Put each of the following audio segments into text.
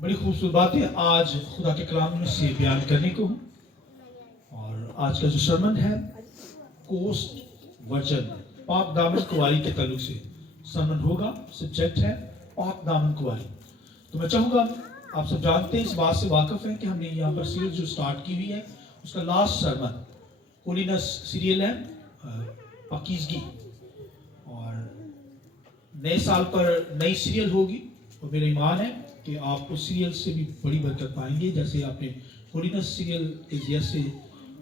बड़ी खूबसूरत बात है आज खुदा के कलाम में से बयान करने को हूँ। और आज का जो सरमन है कोस्ट वर्जन पाक दामन कुंवारी के ताल्लुक से सरमन होगा। सब्जेक्ट है पाक दामन कुंवारी। तो मैं चाहूँगा, आप सब जानते हैं, इस बात से वाकिफ हैं कि हमने यहाँ पर सीरीज जो स्टार्ट की हुई है उसका लास्ट सरमन होलीनेस सीरियल है, पाकीज़गी। और नए साल पर नई सीरियल होगी और मेरा ईमान है कि आप उस सीरियल से भी बड़ी बरकत पाएंगे। जैसे आपने होलीनेस सीरियल के जरिए से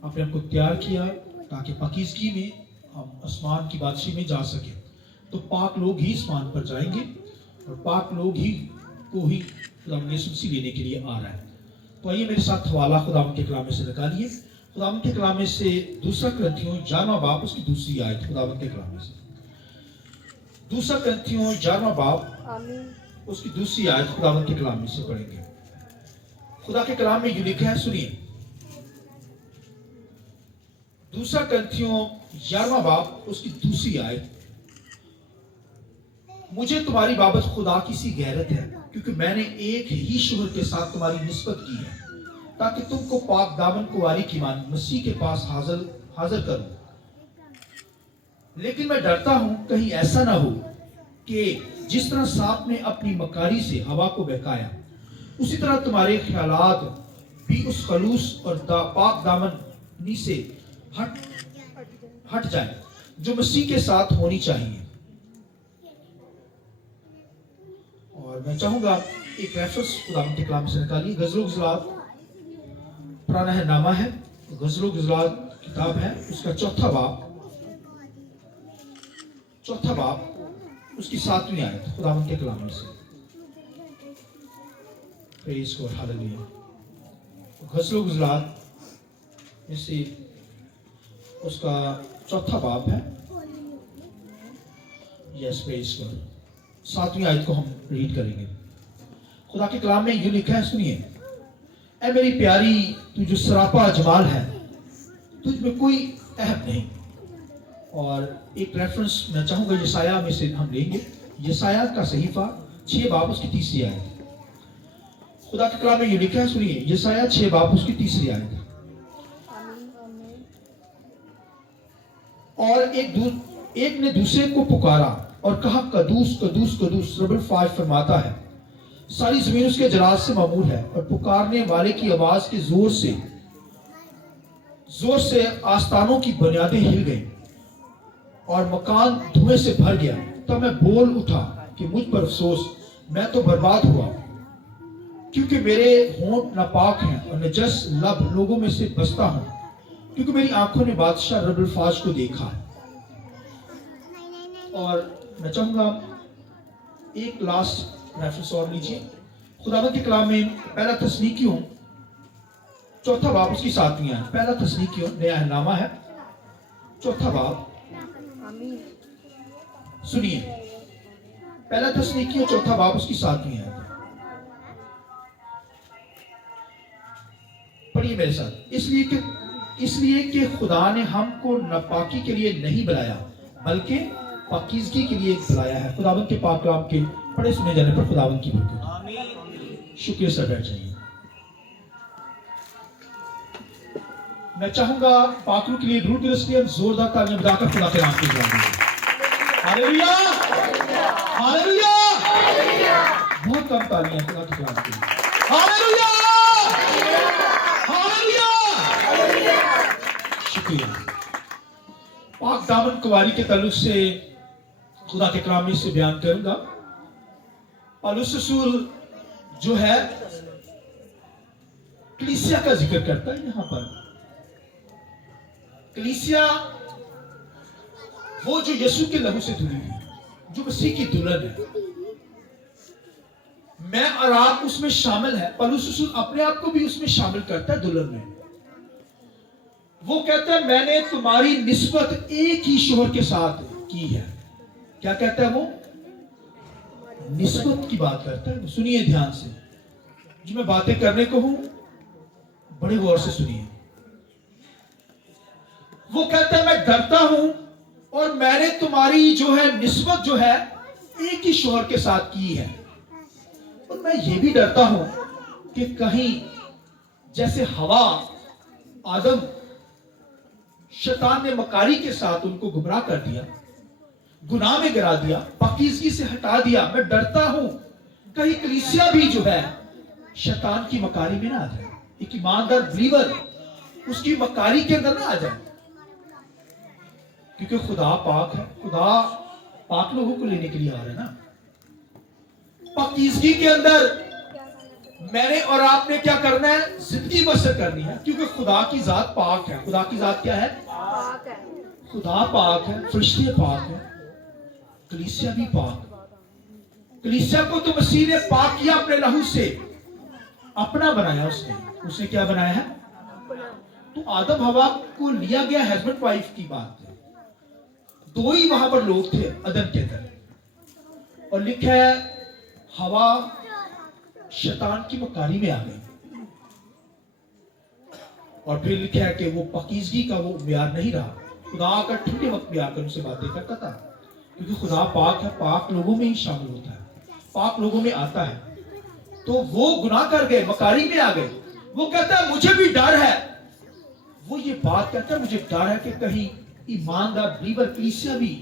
अपने आप को तैयार किया ताकि पाकीज़गी में हम आसमान की बादशाही में जा सकें। तो पाक लोग ही आसमान पर जाएंगे और पाक लोग ही को ही खुदावंद यीशु मसीह लेने के लिए आ रहा है। तो आइए मेरे साथ हवाला खुदावंद के कलाम में से निकालिए। खुदावंद के कलाम में से 2 कुरिन्थियों 11वां बाब उसकी दूसरी आयत। खुदावंद के कलाम में से 2 कुरिन्थियों 11वां बाब उसकी दूसरी आयत खुदावंद के कलाम में से पढ़ेंगे। खुदा के कलाम में यूं लिखा है, सुनिए। 2 कुरिन्थियों 11वां बाब उसकी दूसरी आयत। मुझे तुम्हारी बाबत खुदा की सी गैरत है क्योंकि मैंने एक ही शोहर के साथ तुम्हारी निस्बत की है ताकि तुमको पाक दामन कुंवारी की मान मसीह के पास हाजिर करूं। लेकिन मैं डरता हूं कहीं ऐसा ना हो कि जिस तरह सांप ने अपनी मकारी से हवा को बहकाया उसी तरह तुम्हारे ख्यालात भी उस खलूस और पाक दामनी से हट जाए जो मसीह के साथ होनी चाहिए। और मैं चाहूंगा एक रेफरेंस खुदावंद के कलाम से निकालिए। गज़ल-ओ-ग़ज़लात पुराना है नामा है, गज़ल-ओ-ग़ज़लात किताब है, उसका चौथा बाब उसकी 7वीं आयत खुदावंद के कलाम में से। Praise God, hallelujah. गज़ल-ओ-ग़ज़लात में से उसका चौथा बाब है। Yes, praise God. 7वीं आयत को हम रीड करेंगे। खुदा के कलाम में यूं लिखा है, सुनिए। ऐ मेरी प्यारी, तू जो सरापा जमाल है, तुझ में कोई ऐब नहीं। और एक रेफरेंस मैं चाहूंगा यशायाह में से हम लेंगे। यशायाह का सहीफा 6 बाब उसकी 3री आयत। खुदा के कलाम में यूं लिखा है, सुनिए। यशायाह 6 बाब उसकी 3री आयत। और एक ने दूसरे को पुकारा और कहा, कदूस कदूस कदूस रब्बुल फ़ाइल फरमाता है, सारी जमीन उसके जलाल से मामूर है। और पुकारने वाले की आवाज के जोर से आस्तानों की बुनियादें हिल गई और मकान धुएं से भर गया। तब मैं बोल उठा कि मुझ पर अफसोस, मैं तो बर्बाद हुआ क्योंकि मेरे होंठ नापाक हैं और नजस लब लोगों में से बसता हूं क्योंकि मेरी आंखों ने बादशाह रब्बुल फ़ाज को देखा। और मैं चाहूंगा एक लास्ट रेफरेंस और लीजिए। खुदावंद के कलाम में पहला तस्नीकियों 4 बाब उसकी 7वीं आयत। पहला तस्नीकियों नया नामा है, 4 बाब। सुनिए, पहला तस्नीकियों 4 बाब उसकी 7वीं आयत। पढ़िए मेरे साथ। इसलिए कि खुदा ने हमको नापाकी के लिए नहीं बुलाया बल्कि पाकीज़गी के लिए बुलाया है। खुदावंद के पाक कलाम के पढ़े सुने जाने पर खुदावंद की बरकत। शुक्रिया सर, बैठ जाइए। मैं चाहूंगा पाकरू के लिए रूट हम जोरदार तालियां बजाकर खुदा के नाम की बुलाएंगे। Hallelujah, hallelujah. बहुत कम तालियां खुदा के नाम के लिए। Hallelujah, hallelujah. शुक्रिया। पाक दामन कुंवारी के ताल्लुक से खुदा के कलाम में से बयान करूंगा। पौलुस रसूल जो है कलीसिया का जिक्र करता है यहां पर। कलीसिया वो जो यीशु के लहू से धुली है, जो मसीह की दुल्हन है। मैं और आप उसमें शामिल है। पौलुस रसूल अपने आप को भी उसमें शामिल करता है, दुल्हन में। वो कहता है, मैंने तुम्हारी निस्बत एक ही शोहर के साथ की है। क्या कहता है वो? निस्बत की बात करता है। सुनिए ध्यान से, जो मैं बातें करने को हूं बड़े गौर से सुनिए। वो कहता है, मैं डरता हूं और मैंने तुम्हारी जो है निस्बत जो है एक ही शोहर के साथ की है। और मैं ये भी डरता हूं کہ کہیں جیسے ہوا آدم شیطان نے مکاری کے ساتھ ان کو گمراہ کر دیا, گناہ میں گرا دیا, پاکیزگی سے ہٹا دیا. میں ڈرتا ہوں کہیں کلیسیا بھی جو ہے شیطان کی مکاری میں نہ آ جائے, ایک ایماندار بلیور اس کی مکاری کے اندر نہ آ جائے, کیونکہ خدا پاک ہے. خدا پاک لوگوں کو لینے کے لیے آ رہا ہے نا. پاکیزگی کے اندر میں نے اور آپ نے کیا کرنا ہے؟ زندگی بسر کرنی ہے, کیونکہ خدا کی ذات پاک ہے. خدا کی ذات کیا ہے؟ خدا پاک ہے, فرشتے پاک ہے, کلیسیا بھی پاک. کلیسیا کو تو مسیح نے پاک کیا اپنے لہو سے, اپنا بنایا. اس نے کیا بنایا ہے؟ تو آدم ہوا کو لیا گیا ہسبینڈ وائف کی بات ہے. دو ہی وہاں پر لوگ تھے عدن کے اندر, اور لکھا ہے ہوا شیطان کی مکاری میں آ گئی, اور پھر لکھا ہے کہ وہ پاکیزگی کا وہ معیار نہیں رہا. خدا کا ٹھنڈے وقت میں آ کر ان سے باتیں کرتا تھا, کیونکہ خدا پاک ہے, پاک لوگوں میں ہی شامل ہوتا ہے, پاک لوگوں میں آتا ہے. تو وہ گناہ کر گئے, مکاری میں آ گئے. وہ کہتا ہے مجھے بھی ڈر ہے, وہ یہ بات کہتا ہے مجھے ڈر ہے کہ کہیں ایماندار بلیور کلیسیا بھی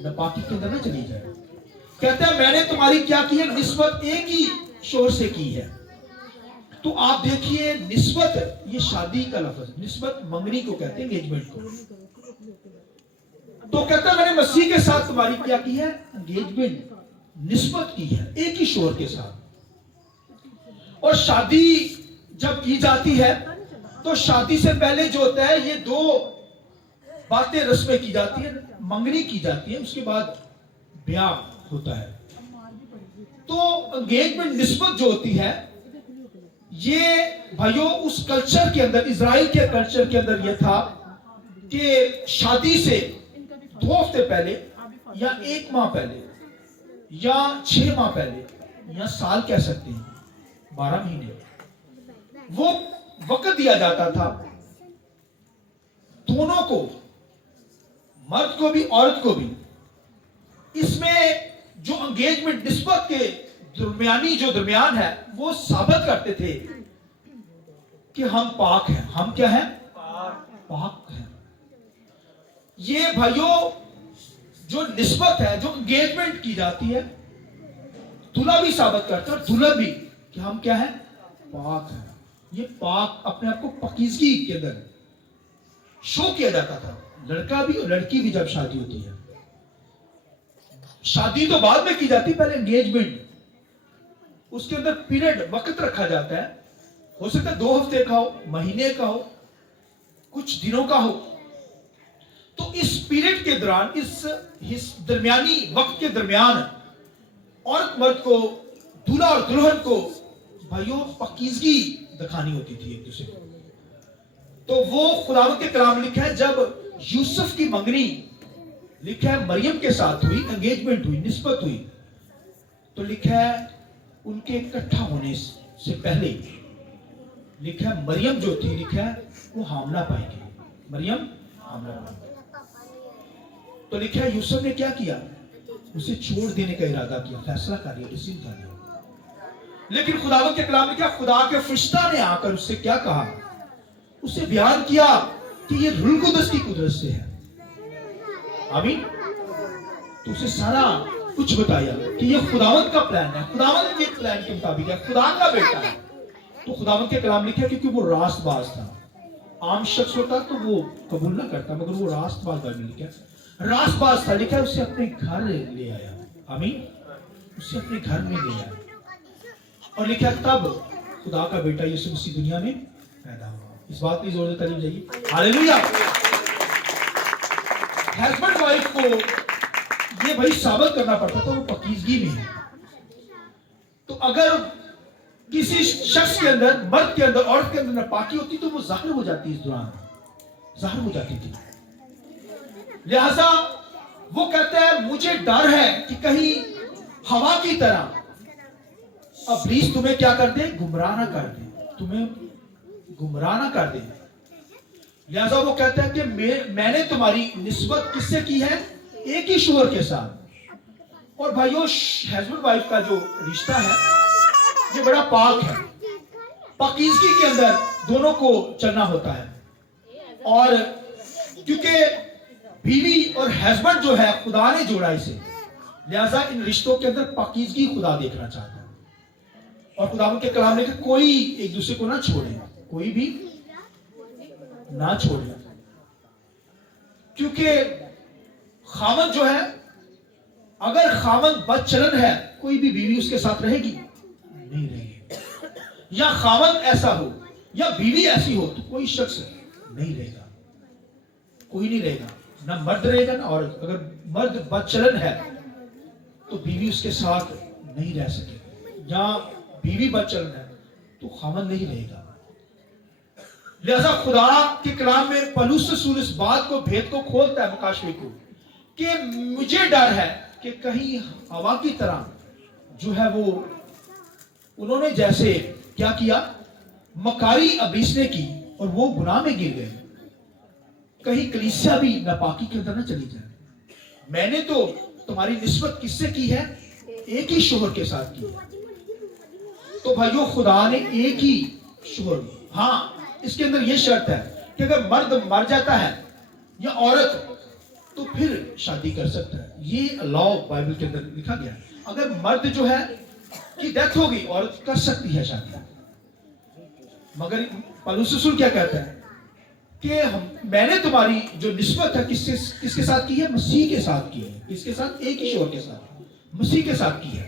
ناپاکی کے اندر نہ چلی جائے. کہتا ہے میں نے تمہاری کیا کی ہے؟ نسبت ایک ہی شوہر سے کی ہے. تو آپ دیکھیے نسبت, یہ شادی کا لفظ, نسبت منگنی کو کہتے ہیں, انگیجمنٹ کو. تو کہتا ہے میں نے مسیح کے ساتھ تمہاری کیا کی ہے؟ انگیجمنٹ, نسبت کی ہے ایک ہی شوہر کے ساتھ. اور شادی جب کی جاتی ہے تو شادی سے پہلے جو ہوتا ہے یہ دو باتیں رسمیں کی جاتی ہیں. منگنی کی جاتی ہے, اس کے بعد بیاہ ہوتا ہے. تو انگیجمنٹ نسبت جو ہوتی ہے یہ بھائیو اس کلچر کے اندر, اسرائیل کے کلچر کے اندر یہ تھا کہ شادی سے 2 ہفتے پہلے یا 1 ماہ پہلے یا 6 ماہ پہلے یا سال کہہ سکتے ہیں, 12 مہینے, وہ وقت دیا جاتا تھا دونوں کو, مرد کو بھی عورت کو بھی. اس میں جو انگیجمنٹ نسبت کے درمیانی جو درمیان ہے وہ ثابت کرتے تھے کہ ہم پاک ہیں. ہم کیا ہیں؟ پاک ہیں. یہ بھائیو جو نسبت ہے, جو انگیجمنٹ کی جاتی ہے, دلہا بھی ثابت کرتا ہے اور دلہن بھی کہ ہم کیا ہیں؟ پاک ہیں. یہ پاک اپنے آپ کو پاکیزگی کے اندر شو کیا جاتا تھا. لڑکا بھی اور لڑکی بھی جب شادی ہوتی ہے, شادی تو بعد میں کی جاتی, پہلے انگیجمنٹ, اس کے اندر پیریڈ وقت رکھا جاتا ہے. ہو سکتا ہے 2 ہفتے کا ہو, مہینے کا ہو, کچھ دنوں کا ہو. تو اس پیریڈ کے دوران, اس درمیانی وقت کے درمیان عورت مرد کو, دولہا اور دلہن کو بھائیوں پاکیزگی دکھانی ہوتی تھی ایک دوسرے کو. تو وہ خداوند کے کلام لکھا ہے جب یوسف کی منگنی لکھا ہے مریم کے ساتھ ہوئی, انگیجمنٹ ہوئی, نسبت ہوئی, تو لکھا ہے ان کے اکٹھا ہونے سے پہلے لکھا ہے مریم جو تھی, لکھا ہے وہ حاملہ پائی گئی. مریم حاملہ پائی گئی. تو لکھا ہے یوسف نے کیا کیا؟ اسے چھوڑ دینے کا ارادہ کیا, فیصلہ کر لیا, ڈیسیژن کر لیا. لیکن خداوند کے کلام میں کیا, خدا کے فرشتہ نے آ کر اس سے کیا کہا؟ اسے بیان کیا کہ یہ روح القدس کی قدرت سے ہے. آمین. تو اسے سارا کچھ بتایا کہ یہ خداوند کا پلان ہے, خداوند کے پلان کے مطابق ہے, خدا کا بیٹا ہے. تو خداوند کے کلام لکھا کیونکہ وہ راست باز تھا. عام شخص ہوتا تو وہ قبول نہ کرتا, مگر وہ راست باز میں لکھا, راست باز تھا. لکھا اسے اپنے گھر لے آیا. آمین. اسے اپنے گھر میں لے آیا, اور لکھا تب خدا کا بیٹا یسوع مسیح دنیا میں پیدا ہوا. اس بات کی زور سے تعریف چاہیے. ہاللیلویا. ہسبینڈ وائف کو یہ بھائی ثابت کرنا پڑتا تھا وہ پاکیزگی میں ہے. تو اگر کسی شخص کے اندر, مرد کے اندر, عورت کے اندر ناپاکی ہوتی تو وہ ظاہر ہو جاتی, اس دوران ظاہر ہو جاتی تھی. لہذا وہ کہتا ہے مجھے ڈر ہے کہ کہیں ہوا کی طرح ابلیس تمہیں کیا کر دے؟ گمراہ نہ کر دے, تمہیں گمراہ نہ کر دے. لہذا وہ کہتا ہے کہ میں نے تمہاری نسبت کس سے کی ہے؟ ایک ہی شوہر کے ساتھ. اور بھائیو ہسبینڈ وائف کا جو رشتہ ہے یہ بڑا پاک ہے. पाकीज़गी के अंदर दोनों को चलना होता है। और क्योंकि बीवी और हस्बैंड जो है खुदा ने जोड़ा इसे, लिहाजा इन रिश्तों के अंदर पाकीज़गी खुदा देखना चाहता है। और खुदा के कलाम ने कहा कोई एक दूसरे को ना छोड़े, कोई भी ना छोड़े, क्योंकि खामद जो है, अगर खामद बदचलन है, कोई भी बीवी उसके साथ रहेगी नहीं रहेगी। या खामद ऐसा हो या बीवी ऐसी हो तो कोई शख्स नहीं रहेगा, कोई नहीं रहेगा, ना मर्द रहेगा ना औरत। अगर मर्द बदचलन है तो बीवी उसके साथ नहीं रह सकेगी, या बीवी बदचलन है तो खामद नहीं रहेगा। लिहाजा खुदा के कलाम में पौलुस रसूल इस बात को, भेद को खोलता है मुकाशवे को, कि मुझे डर है कि कहीं हवा की तरह जो है वो उन्होंने जैसे क्या किया, मकारी अबलीस ने की और वो गुनाह में गिर गए, कहीं कलीसिया भी नापाकी के अंदर न चली जाए। मैंने तो तुम्हारी निस्बत किससे की है? एक ही शोहर के साथ की। तो भाइयों खुदा ने एक ही शोहर, हाँ इसके अंदर यह शर्त है कि अगर मर्द मर जाता है या औरत तो फिर शादी कर सकता है। ये लॉ बाइबल के अंदर लिखा गया है। अगर मर्द जो है की डेथ हो गई, औरत कर सकती है शादी। मगर पौलुस रसूल क्या कहता है कि मैंने तुम्हारी जो निस्बत है किसके साथ की है? मसीह के साथ की है। किसके साथ? एक ही शोहर के साथ, मसीह के साथ की है।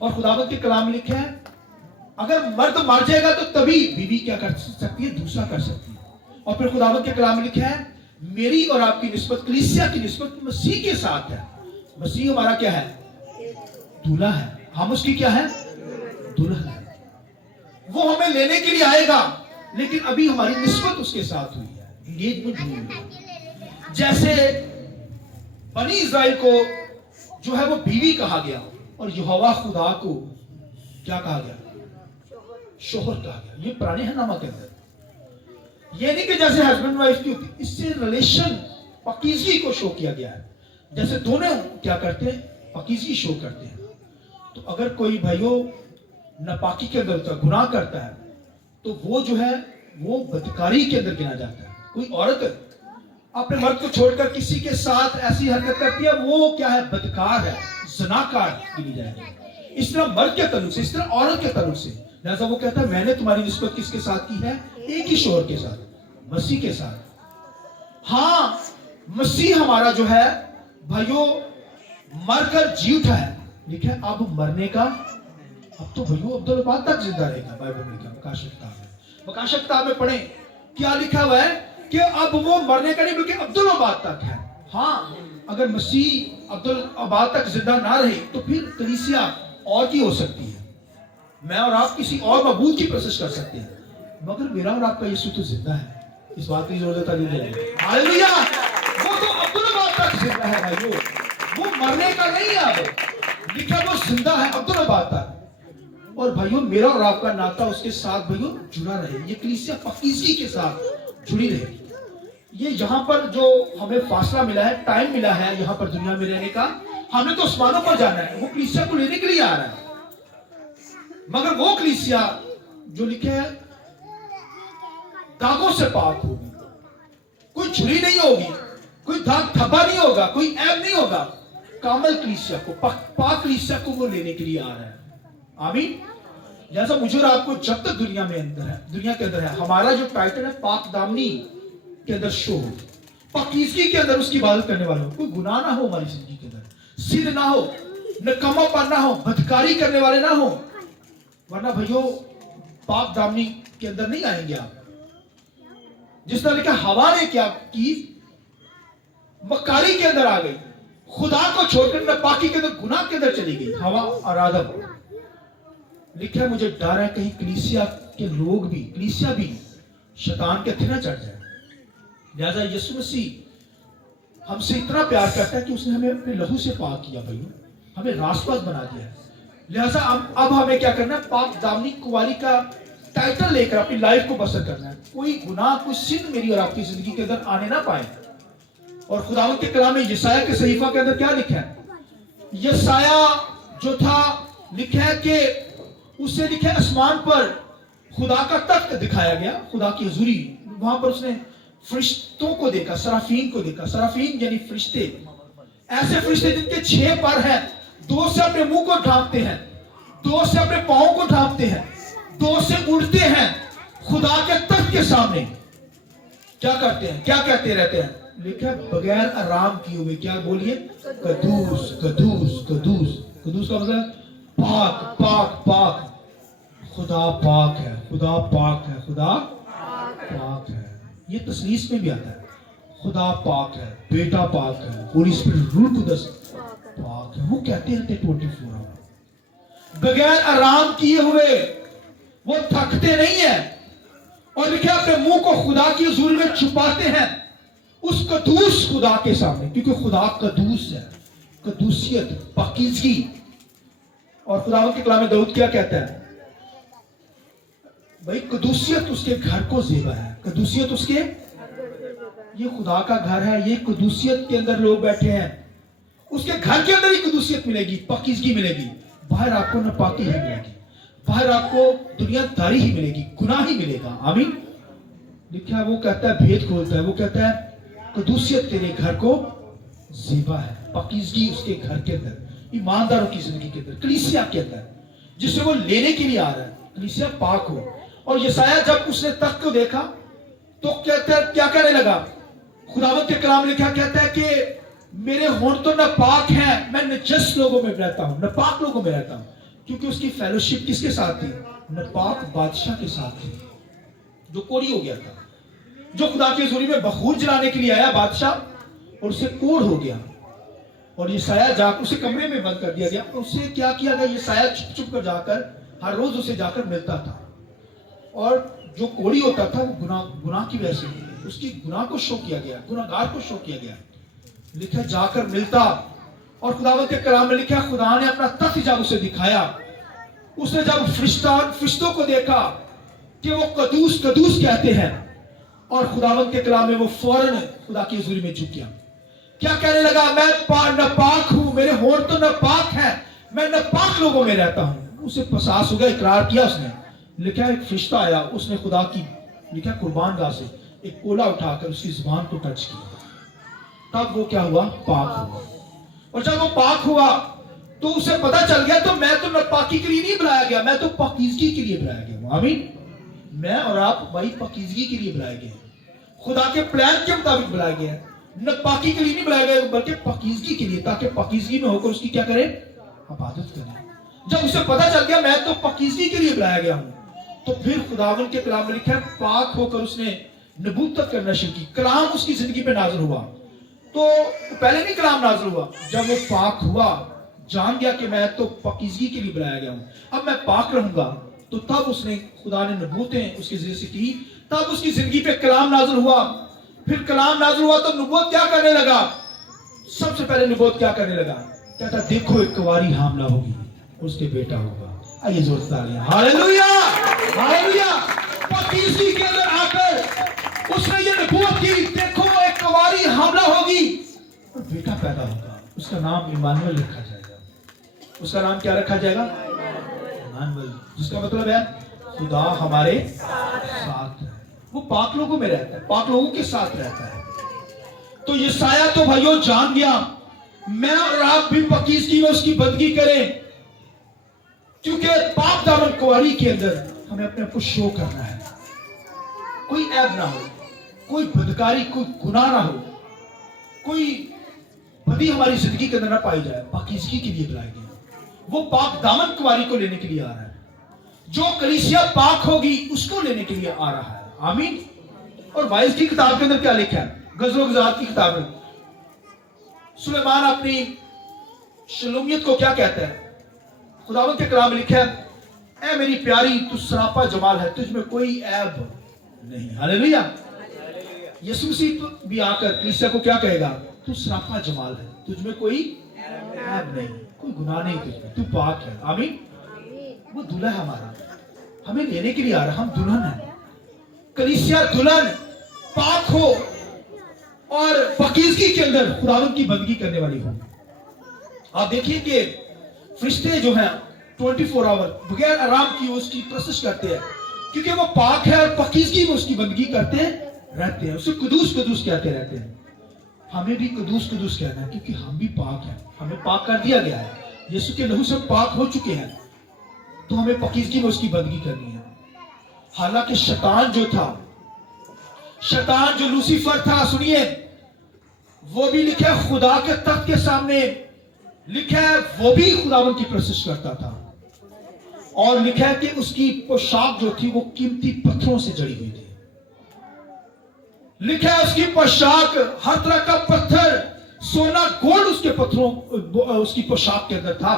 और खुदावंद के कलाम में लिखा है अगर मर्द मर जाएगा तो तभी बीवी क्या कर सकती है? दूसरा कर सकती है। और फिर खुदावंद के कलाम में लिखा है मेरी और आपकी निस्बत, कलीसिया की निस्बत मसीह के साथ है। मसीह हमारा क्या है? दूल्हा है। हम उसकी क्या है? दुल्हन है। वो हमें लेने के लिए आएगा, लेकिन अभी हमारी निस्बत उसके साथ हुई है, एंगेजमेंट हुई है। जैसे बनी इस्राएल को जो है वो बीवी कहा गया और यहोवा खुदा को क्या कहा गया? शोहर कहा गया। ये पुराने हंगामा के अंदर, ये नहीं कि जैसे हस्बैंड वाइफ की होती, इससे रिलेशन पाकीज़गी को शो किया गया है। जैसे दोनों क्या करते हैं? पाकीज़गी शो करते हैं। तो अगर कोई भाइयों नापाकी के अंदर होता, गुनाह करता है, तो वो जो है वो बदकारी के अंदर गिना जाता है। कोई औरत अपने मर्द को छोड़कर किसी के साथ ऐसी हरकत करती है, वो क्या है? बदकार है, ज़नाकार गिनी जाएगी। इस तरह मर्द के तल्लुक से, इस तरह औरत के तल्लुक से। लिहाजा वो कहता है मैंने तुम्हारी निस्बत किसके साथ की है? एक ही शोहर के साथ, मसीह के साथ। हाँ मसीह हमारा जो है भाइयों मरकर जी उठा है। लिखा है अब मरने का, अब तो भाइयों अब्दुल बाद तक जिंदा रहेगा। बाइबल में लिखा प्रकाशित किताब में, प्रकाशित किताब में पढ़े क्या लिखा हुआ है कि अब वो मरने का नहीं बल्कि अब्दुल आबाद तक है। हाँ अगर मसीह अब्दुल आबाद तक जिंदा ना रहे तो फिर कलीसिया और की हो सकती है, मैं और आप किसी और मबूद की प्रोसेस कर सकते हैं, मगर मेरा और आपका यीशु तो जिंदा है। इस बात की जरूरत है। हालेलुया। वो तो अब्दुल आबाद तक जिंदा है भाइयों, वो मरने का नहीं है। अब लिखा वो जिंदा है अब्दुल आबाद तक। और भाइयों मेरा और आपका नाता उसके साथ भाइयों जुड़ा रहे। ये कलीसिया पाकीज़गी के साथ जुड़ी रहे। ये यहाँ पर जो हमें फासला मिला है, टाइम मिला है यहाँ पर दुनिया में रहने का, हमें तो आसमानों पर जाना है। वो कलीसिया को लेने के लिए आ रहा है। मगर वो कलीसिया जो लिखे है दागों से पाक होगी, कोई छुरी नहीं होगी, कोई दाग धब्बा नहीं होगा, कोई ऐब नहीं होगा। कामल कलीसिया को, पाक कलीसिया को वो लेने के लिए आ रहा है। आमीन। जैसा मुझे और आपको जब तक दुनिया में अंदर है, दुनिया के अंदर है, हमारा जो टाइटल है पाक दामनी के अंदर शो हो, पाकीज़गी के अंदर उसकी इबादत करने वाले हो, कोई गुनाह ना हो हमारी जिंदगी के अंदर, सिर ना हो, नकामापन ना हो, बदकारी करने वाले ना हो, वरना भाइयों पाक दामनी के अंदर नहीं आएंगे आप। जिस तरह लिखा हवा ने क्या की? मक्कारी के अंदर आ गई, खुदा को छोड़कर नापाकी के अंदर, गुनाह के अंदर चली गई हवा और आदम। लिखा है मुझे डर है कहीं कलीसिया के लोग भी, कलीसिया भी शैतान के हत्थे ना चढ़ जाए। लिहाजा यीशु मसीह हमसे इतना प्यार करता है कि उसने हमें अपने लहू से पाक किया भाइयों, हमें रासपास बना दिया है। लिहाजा अब हमें क्या करना है? पाक दामनी कुंवारी का टाइटल लेकर अपनी लाइफ को बसर करना है। कोई गुनाह, कोई सिन मेरी और आपकी जिंदगी के अंदर आने ना पाए। और खुदावंद के कलाम में यशायाह के सहीफा के अंदर क्या लिखा है? यशायाह जो था लिखा है कि उससे लिखा है आसमान पर खुदा का तख्त दिखाया गया, खुदा की हुजूरी। वहां पर उसने फरिश्तों को देखा, सराफीन को देखा। सराफीन यानी फरिश्ते, ऐसे फरिश्ते जिनके 6 पर हैं, 2 से अपने मुंह को ढांपते हैं, 2 से अपने पांव को ढांपते हैं, 2 से उड़ते हैं खुदा के तख्त के सामने। क्या करते हैं, क्या कहते रहते हैं? लिखा बगैर आराम किए हुए, क्या बोलिए? कदूस कदूस कदूस। कदूस का मतलब पाक पाक पाक। खुदा पाक है, खुदा पाक है, खुदा पाक है। ये तस्लीस में भी आता है, खुदा पाक है, बेटा पाक है, होली स्पिरिट रूह कुदस पाक है। वो कहते रहते 24 आवर बगैर आराम किए हुए, वो थकते नहीं है। और लिखे अपने मुंह को खुदा की हुजूरी में छुपाते हैं उस कदूस खुदा के सामने, क्योंकि खुदा कदूस है। कदूसियत, पाकीज़गी। और खुदा के कलाम में दाऊद क्या कहता है? भाई कदूसियत उसके घर को ज़ेबा है, कदूसियत उसके, ये खुदा का घर है, ये कदूसियत के अंदर लोग बैठे हैं, उसके घर के अंदर ही कदूसियत मिलेगी, पाकीज़गी मिलेगी। बाहर आपको नापाकी ही मिलेगी, बाहर आपको दुनियादारी ही मिलेगी, गुनाह ही मिलेगा। आमीन। लिखा है, वो कहता है, भेद खोलता है, वो कहता है कदूसियत तेरे घर को ज़ेबा है, पाकीज़गी उसके घर के अंदर, ईमानदारों की जिंदगी के अंदर, कलीसिया के अंदर, जिसे वो लेने के लिए आ रहा है, कलीसिया पाक हो। और यशायाह जब उसने तख्त को देखा तो कहता है, क्या कहने लगा? खुदावंद के कलाम लिखा, कहता है कि मेरे होंठ तो नापाक हैं, मैं नजस लोगों में रहता हूं, नापाक लोगों में रहता हूं। क्योंकि उसकी फेलोशिप किसके साथ थी? नापाक बादशाह के साथ थी, जो कोढ़ी हो गया था, जो खुदा की हुजूरी में बखूर जलाने के लिए आया बादशाह, और उसे कोढ़ हो गया। और यशायाह जाकर उसे कमरे में बंद कर दिया गया। और उसे क्या किया गया? यशायाह छुप छुप कर जाकर हर रोज उसे जाकर मिलता था। और जो कोढ़ी होता था वो गुनाह की वजह से उसकी गुनाह को शो किया गया, गुनाहगार को शो किया गया। लिखा जाकर मिलता। और खुदावंद के कलाम में लिखा, खुदा ने अपना तख्त जब उसे दिखाया, उसने जब फरिश्तों को देखा कि वो कदूस कदूस कहते हैं, और खुदावंद के कलाम में वो फौरन खुदा की हुजूरी में झुक गया। क्या कहने लगा? मैं नापाक हूं, मेरे होंठ तो नापाक हैं, मैं नापाक लोगों में रहता हूं। उसे पसास हो गया, इकरार किया उसने। लिखा एक फरिश्ता आया, उसने खुदा की लिखा कुर्बान गाह से एक कोला उठाकर उसकी जुबान को टच किया। तब वो क्या हुआ? पाक हुआ। और जब वो पाक हुआ तो उसे पता चल गया, तो मैं तो नापाकी के लिए नहीं बुलाया गया, मैं तो पाकीज़गी के लिए बुलाया गया हूं। आमीन। मैं और आप भाई पाकीज़गी के लिए बुलाए गए, खुदा के प्लान के मुताबिक बुलाए गए। नापाकी के लिए नहीं बुलाए गए, बल्कि पाकीज़गी के लिए, ताकि पाकीज़गी में होकर उसकी क्या करें? इबादत करें। जब उसे पता चल गया मैं तो पाकीज़गी के लिए बुलाया गया हूं, तो फिर खुदावंद के कलाम में लिखा है, पाक होकर उसने नबूवत करना शुरू की। कलाम उसकी जिंदगी पे नाज़िल हुआ। तो पहले नहीं कलाम नाज़िल हुआ, जब वो पाक हुआ, जान गया कि मैं तो पाकीज़गी के लिए बुलाया गया हूं, अब मैं पाक रहूंगा, तो तब उसने खुदा ने नबूवतें उसके जरिए से की। तब उसकी जिंदगी पे कलाम नाज़िल हुआ। फिर कलाम नाज़िल हुआ तो नबूवत क्या करने लगा? सबसे पहले नबूवत क्या करने लगा? कहता देखो एक कुंवारी हामला होगी, उसके बेटा होगा। आइए जोर से तालियां। Hallelujah hallelujah. पाकीज़गी के अंदर आकर उसने ये नबूवत की, देखो एक कुंवारी हामला होगी और बेटा पैदा होगा, उसका नाम इमानुएल रखा जाएगा। उसका नाम क्या रखा जाएगा? इमानुएल, जिसका मतलब है खुदा हमारे साथ है। वो पाक लोगों में रहता है, पाक लोगों के साथ रहता है। तो यशायाह तो भाइयों जान गया, मैं और आप भी पाकीज़गी में उसकी बंदगी करें, क्योंकि पाक दामन कुंवारी के अंदर हमें अपने आप को शो करना है। कोई ऐब ना हो, कोई बदकारी, कोई गुनाह ना हो, कोई बदी हमारी जिंदगी के अंदर ना पाई जाए। पाकीज़गी के लिए बुलाया गया। वो पाक दामन कुंवारी को लेने के लिए आ रहा है। जो कलीसिया पाक होगी उसको लेने के लिए आ रहा है। आमीन। और वाइज की किताब के अंदर क्या लिखा है? गज़ल गुज़ात की किताब में सुलेमान अपनी शलूमियत को क्या कहता है? खुदावंद के कलाम में लिखा है, ऐ मेरी प्यारी तू सरापा जमाल है, तुझ में कोई ऐब नहीं। हालेलुया। यीशु मसीह भी आकर कलीसिया को क्या कहेगा? तू सरापा जमाल है, तुझ में कोई ऐब नहीं, कोई गुनाह नहीं तुझ में, तू पाक है। आमीन। वो दूल्हा है हमारा, हमें लेने के लिए आ रहा, हम दुल्हन है। कलीसिया दुल्हन पाक हो और पाकीज़गी के अंदर खुदावंद की बंदगी करने वाली हो। आप देखिए कि फरिश्ते जो हैं 24 आवर बगैर आराम किए उसकी प्रोसेस करते हैं। क्योंकि वो पाक है और पकीज़गी में उसकी बंदगी करते रहते हैं, उसे कुदूस कुदूस कहते रहते हैं। हमें भी कुदूस कुदूस कहना है, क्योंकि हम भी पाक हैं, हमें पाक कर दिया गया है, यीशु के लहू से पाक हो चुके हैं, तो हमें पकीज़गी में उसकी बंदगी करनी है। हालांकि शैतान जो था, शैतान जो लूसीफर था, सुनिए, वो भी लिखा है खुदा के तख्त के सामने लिखा है वो भी खुदावन की प्रशंसा करता था, और लिखा है कि उसकी पोशाक जो थी वो कीमती पत्थरों से जड़ी हुई थी। लिखा है उसकी पोशाक हर तरह का पत्थर, सोना गोल्ड उसके पत्थरों, उसकी पोशाक के अंदर था।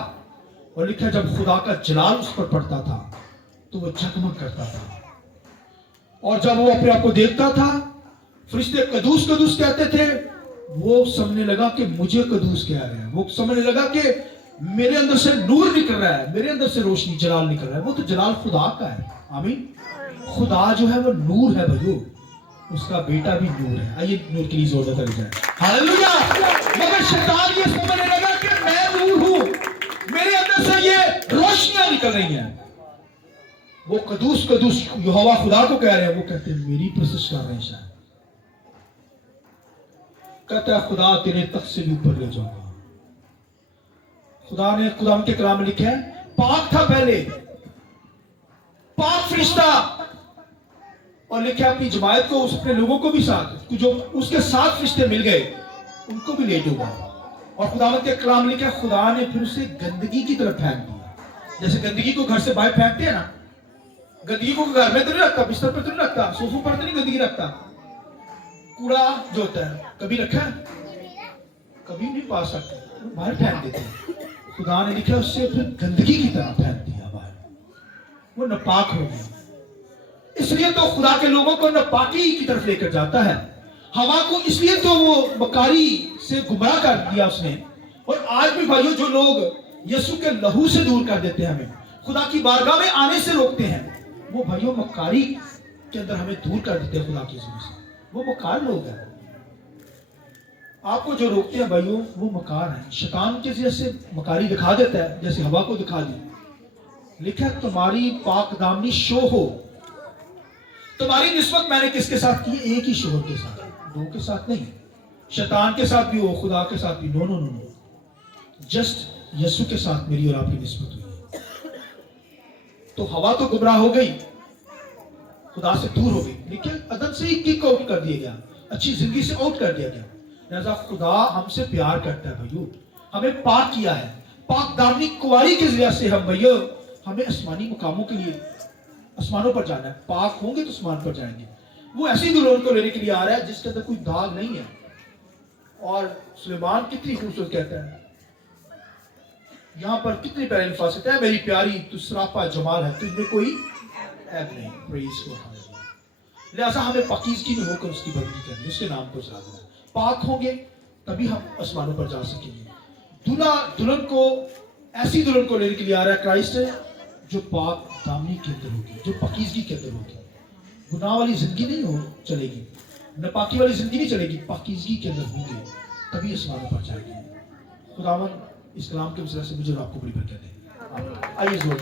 और लिखा है जब खुदा का जलाल उस पर पड़ता था तो वो जगमग करता था, और जब वो अपने आप को देखता था, फरिश्ते कदूस कदूस कहते थे, वो समझने लगा कि मुझे कदूस कह रहे हैं, वो समझने लगा कि मेरे अंदर से नूर निकल रहा है, मेरे अंदर से रोशनी जलाल निकल रहा है। वो तो जलाल खुदा का है। आमीन। खुदा जो है वो नूर है भाइयों, उसका बेटा भी नूर है। आइए नूर के लिए जोर से ताली जाए, हालेलुया। मगर शैतान ये समझने लगा कि मैं नूर हूं, मेरे अंदर से ये रोशनियां निकल रही हैं। वो कदूस कदूस यहोवा खुदा को कह रहे हैं, वो कहते हैं मेरी प्रशंसा कर रहे हैं। शायद कहता है खुदा तेरे तख्त से भी ऊपर ले जाऊंगा। खुदा ने खुदा के कलाम में लिखा है पाक था पहले, पाक फरिश्ता, और लिखा अपनी जमायत को, अपने लोगों को भी साथ, जो उसके साथ फरिश्ते मिल गए उनको भी ले डूबा। और खुदावंत के कलाम में लिखा खुदा ने फिर उसे गंदगी की तरफ फेंक दिया। जैसे गंदगी को घर से बाहर फेंकते हैं ना, गंदगी को घर में तो नहीं रखता, बिस्तर पर तो नहीं रखता, सोफे पर तो नहीं गंदगी रखता, कूड़ा जो होता है कभी रखा है, कभी नहीं पा सकते, बाहर फेंक देते हैं। खुदा ने लिखा उससे फिर गंदगी की तरह फेंक दिया बाहर, वो नापाक हो गया। इसलिए तो खुदा के लोगों को नापाकी की तरफ लेकर जाता है। हवा को इसलिए तो वो मकारी से गुमराह कर दिया उसने। और आज भी भाइयों जो लोग यीशु के लहू से दूर कर देते हैं, हमें खुदा की बारगाह में आने से रोकते हैं, वो भाइयों मकारी के अंदर हमें दूर कर देते हैं खुदा की ज़मीन से। वो मकार लोग हैं। आपको जो रोकते हैं भाइयों वो मकार है। शैतान के जैसे मकारी दिखा देता है, जैसे हवा को दिखा दी। लिखा तुम्हारी पाक दामनी शो हो। तुम्हारी निस्बत मैंने किसके साथ की? एक ही शोहर के साथ, दो के साथ नहीं। शैतान के साथ भी हो, खुदा के साथ भी, no no no no, just Yeshu के साथ मेरी और आपकी निस्बत हुई है। तो हवा तो गुमराह हो गई, खुदा से दूर हो गई, लेकिन अदन से ही किक आउट कर दिया गया, अच्छी जिंदगी से आउट कर दिया गया। लिहाजा खुदा हमसे प्यार करता है भाइयों, हमें पाक किया है। पाक दामनी कुंवारी के जरिए से हम भाइयों, हमें आसमानी मुकामों के लिए आसमानों पर जाना है। पाक होंगे तो आसमान पर जाएंगे। वो ऐसी दुल्हन को लेने के लिए आ रहा है जिसके अंदर कोई दाग नहीं है। और सुलेमान कितनी खूबसूरत कहता है, यहाँ पर कितनी प्यारी अल्फाज कहता है, मेरी प्यारी तू सरापा जमाल है, तुझमें कोई ऐब नहीं। Praise God. लिहाजा हमें पाकीज़गी में होकर उसकी बंदगी करनी, उसके नाम को साधना। पाक होंगे तभी हम आसमानों पर जा सकेंगे। दूल्हा दुल्हन को, ऐसी दुल्हन को लेने के लिए आ रहा है क्राइस्ट, जो पाक दामनी के अंदर होगी, जो पाकीज़गी के अंदर होगी। गुनाह वाली जिंदगी नहीं हो चलेगी, नापाकी वाली जिंदगी नहीं चलेगी, पाकीज़गी के अंदर होंगे तभी आसमानों पर जाएंगे। खुदावन इस कलाम के वसीले से मुझे और आपको बड़ी बरकत दे। आइए जोर